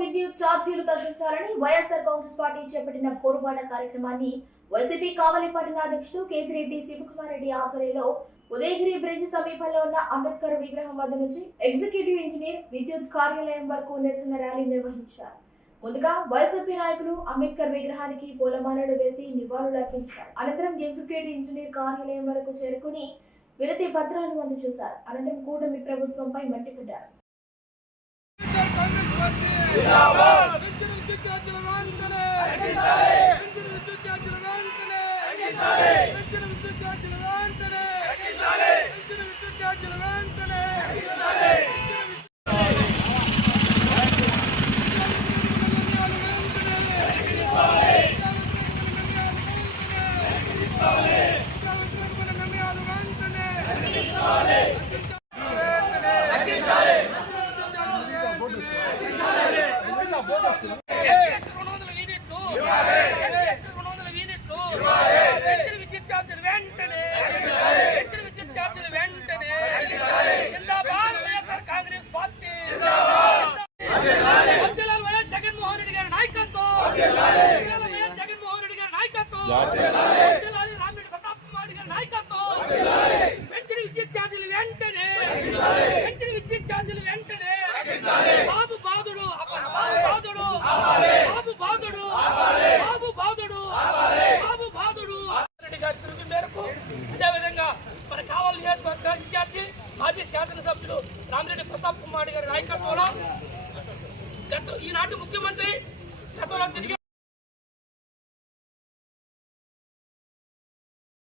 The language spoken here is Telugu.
విద్యుత్ ఛార్జీలు తగ్గించాలని వైఎస్ఆర్ కాంగ్రెస్ పార్టీ చేపట్టిన పోరుబాట కార్యక్రమాన్ని వైసీపీ కావలి పట్టణ అధ్యక్షుడు కేతిరెడ్డి శివకుమార్ రెడ్డి ఆధ్వర్యంలో ఉదయగిరి బ్రిడ్జ్ సమీపంలో ఉన్న అంబేద్కర్ విగ్రహం వద్ద నుంచి ఎగ్జిక్యూటివ్ ఇంజనీర్ విద్యుత్ కార్యాలయం వరకు నిరసన ర్యాలీ నిర్వహించారు. ముందుగా వైసీపీ నాయకులు అంబేద్కర్ విగ్రహానికి పూలమాలలు వేసి నివాళులు అర్పించారు. అనంతరం ఎగ్జిక్యూటివ్ ఇంజనీర్ కార్యాలయం వరకు చేరుకుని వినతి పత్రాలు అందజేశారు. అనంతరం కూటమి ప్రభుత్వంపై మండిపడ్డారు. మాజీ శాసనసభ్యులు రామిరెడ్డి ప్రతాప్ కుమార్ గారి నాయకత్వంలో ఈనాటి ముఖ్యమంత్రి గతంలో తిరిగి